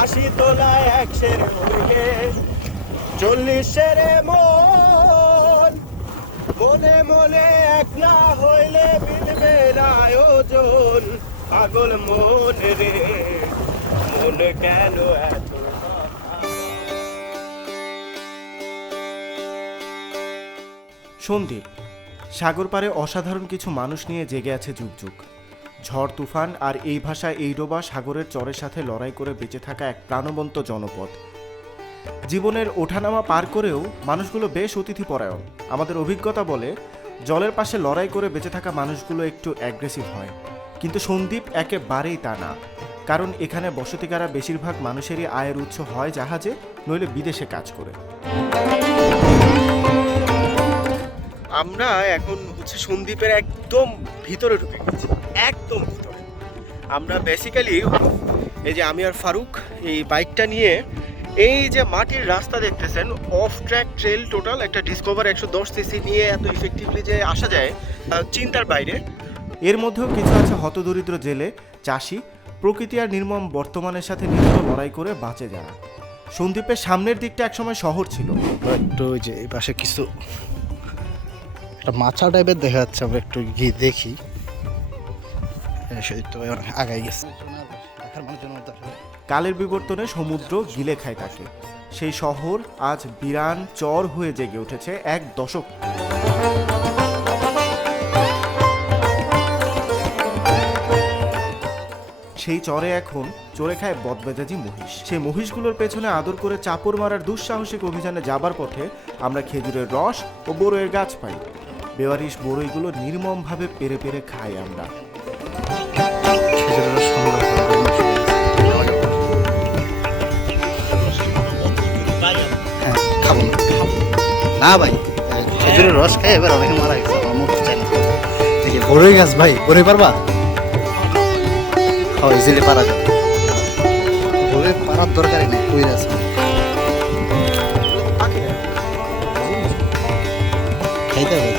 আশি তোলায় 100 মুরগে 40 মন, মনে মনে এক না হইলে মিলবে না আয়োজন। পাগল মন রে, মন কেন এত। সন্দ্বীপ সাগর পাড়ে অসাধারণ কিছু মানুষ নিয়ে জেগে আছে যুগ যুগ। ঝড় তুফান আর এই ভাষায় এই ডোবা সাগরের চরের সাথে লড়াই করে বেঁচে থাকা এক প্রাণবন্ত জনপদ। জীবনের ওঠানামা পার করেও মানুষগুলো বেশ অতিথিপরায়ণ। আমাদের অভিজ্ঞতা বলে জলের পাশে লড়াই করে বেঁচে থাকা মানুষগুলো একটু অ্যাগ্রেসিভ হয়, কিন্তু সন্দ্বীপ একেবারেই তা না। কারণ এখানে বসতিকারা বেশিরভাগ মানুষেরই আয়ের উৎস হয় জাহাজে, নইলে বিদেশে কাজ করে। আমরা এখন হচ্ছে সন্দ্বীপের একদম ভিতরে ঢুকে গেছি, একদম ভিতরে। আমরা বেসিক্যালি এই যে আমি আর ফারুক এই বাইকটা নিয়ে এই যে মাটির রাস্তা দেখতেছেন, অফ ট্র্যাক ট্রেল টোটাল একটা ডিসকভার 110 সিসি নিয়ে এত ইফেক্টিভলি যে আসা যায় চিন্তার বাইরে। এর মধ্যেও কিছু আছে হতদরিদ্র জেলে, চাষি, প্রকৃতি আর নির্মম বর্তমানের সাথে নিত্য লড়াই করে বাঁচে যারা। সন্দ্বীপের সামনের দিকটা একসময় শহর ছিল। একটু ওই যে এই পাশে কিছু একটা মাছা টাইপের দেখা যাচ্ছে, আমরা একটু গিয়ে দেখি। সেই তো আগাই গেছে। কালের বিবর্তনে সমুদ্র গিলে খায় তাকে। সেই শহর আজ বিরান চর হয়ে জেগে উঠেছে এক দশক। সেই চরে এখন চড়ে খায় বদমেজাজি মহিষ। সেই মহিষগুলোর পেছনে আদর করে চাপড় মারার দুঃসাহসিক অভিযানে যাবার পথে আমরা খেজুরের রস ও বড়ইয়ের গাছ পাই। বেওয়ারিশ বড়ইগুলো নির্মমভাবে পেরে পেরে খাই আমরা। না ভাই, খেজুরের রস খাই এবার অনেকে মারা গেছে, আমার মতো চাই না। বড়ই গাছ ভাই, বড়ই পারবা? খাও, ইজিলি পারা যাবে। বড়ই পারার দরকারই নেই, কই গাছ খাইতে হবে।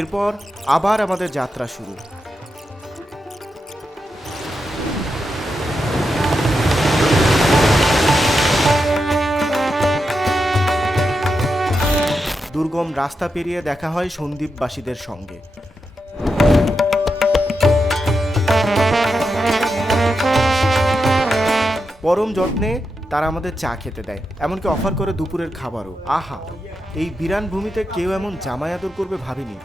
এরপর আবার আমাদের যাত্রা শুরু। দুর্গম রাস্তা পেরিয়ে দেখা হয় সন্দ্বীপবাসীদের সঙ্গে। পরম যত্নে তারা আমাদের চা খেতে দেয়, এমনকি অফার করে দুপুরের খাবারও। আহা, এই বিরান ভূমিতে কেউ এমন জামাই আদর করবে ভাবিনি।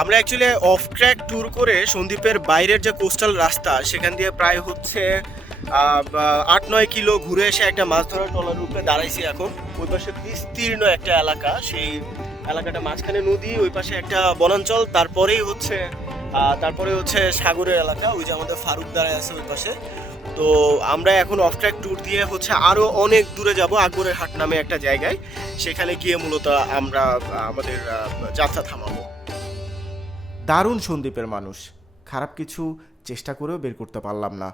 আমরা অ্যাকচুয়ালি অফ ট্র্যাক ট্যুর করে সন্দ্বীপের বাইরের যে কোস্টাল রাস্তা সেখান দিয়ে প্রায় হচ্ছে 8-9 কিলো ঘুরে এসে একটা মাছ ধরার ট্রলার উপরে দাঁড়াইছি এখন। ওই পাশে বিস্তীর্ণ একটা এলাকা, সেই এলাকাটা মাঝখানে নদী, ওই পাশে একটা বনাঞ্চল, তারপরে হচ্ছে সাগরের এলাকা। ওই যে আমাদের ফারুক দাঁড়ায় আছে ওই পাশে। তো আমরা এখন অফ ট্র্যাক ট্যুর দিয়ে হচ্ছে আরও অনেক দূরে যাব, আকবরের হাট নামে একটা জায়গায়। সেখানে গিয়ে মূলত আমরা আমাদের যাত্রা থামাবো। দারুণ সন্দ্বীপের মানুষ, খারাপ কিছু চেষ্টা করেও বের করতে পারলাম না।